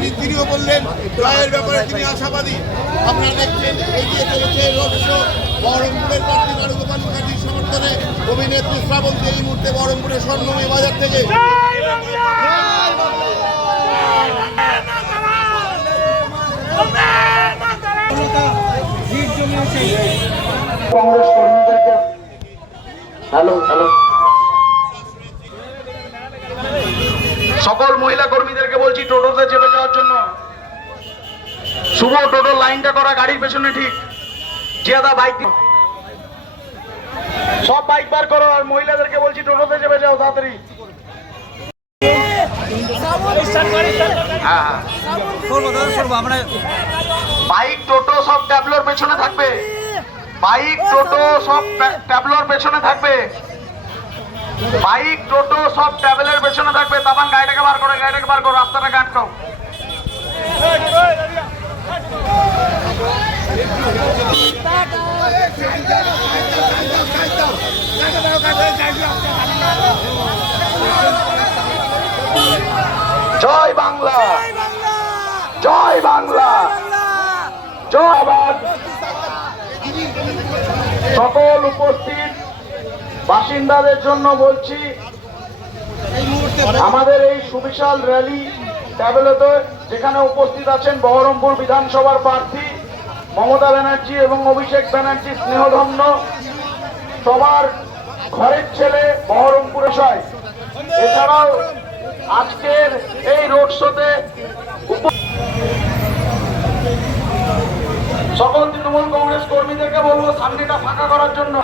কর্মচারী তিনিও বললেন জয়ের ব্যাপারে তিনি আশাবাদী। আপনারা দেখছেন এগিয়ে চলেছে রোড শো বহরমপুরের প্রার্থী নারুগোপাল মুখার্জির সমর্থনে। অভিনেত্রী শ্রাবন্তী এই মুহূর্তে বহরমপুরের স্বর্ণময়ী বাজার থেকে। কংগ্রেস কর্মীদেরকে হ্যালো হ্যালো সকল মহিলা কর্মীদেরকে বলছি টোটোতে চেপে যাওয়ার জন্য। শুভ টোটো লাইনটা করা গাড়ির পেছনে ঠিক। জিয়াদা বাইক সব বাইক বার করো আর মহিলাদেরকে বলছি টোটোতে চেপে যাও তাড়াতাড়ি। বাইক টোটো সব ট্যাবলোর পেছনে থাকবে। বাইক টোটো সব ট্যাবলোর পেছনে থাকবে। বাইক টোটো সব ট্যাবলের পেছনে থাকবে। তাবান গাড়িটাকে বার করো, গাড়িটাকে বার করো, রাস্তাটা কাটকাও। জয় বাংলা, জয় বাংলা, জয় বাংলা। সকল উপস্থিত বাসিন্দাদের জন্য বলছি, আমাদের এই সুবিশাল র্যালি ট্যাবলেতে যেখানে উপস্থিত আছেন বহরমপুর বিধানসভার প্রার্থী মমতা ব্যানার্জি এবং অভিষেক ব্যানার্জি স্নেহধন্য সবার ঘরের ছেলে বহরমপুরে হয়। এছাড়াও আজকের এই রোড শোতে সকল তৃণমূল কংগ্রেস কর্মীদেরকে বলবো সামনেটা ফাঁকা করার জন্য।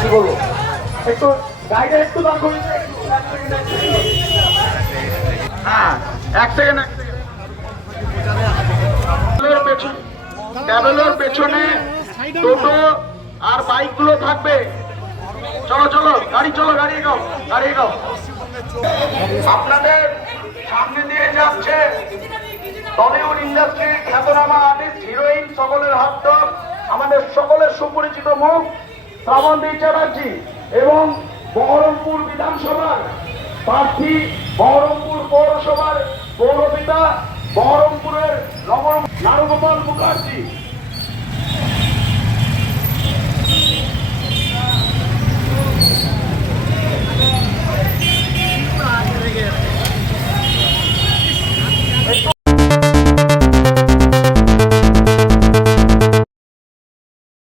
কি বলবো, একটু গাড়িটা একটু দাম করি। হ্যাঁ, এক সেকেন্ড। ট্যাবলের পেছনে টোটো আর বাইক গুলো থাকবে। চলো চলো গাড়ি, চলো গাড়ি এগাও, গাড়ি এগাও। আপনাদের সামনে দিয়ে যাচ্ছে টলিউড ইন্ডাস্ট্রির খ্যাতনামা আর্টিস্ট, হিরোইন, সকলের হাত আমাদের সকলের সুপরিচিত মুখ শ্রাবন্তী চ্যাটার্জি এবং বহরমপুর বিধানসভার প্রার্থী, বহরমপুর পৌরসভার পৌরপিতা, বহরমপুরের নারুগোপাল মুখার্জি।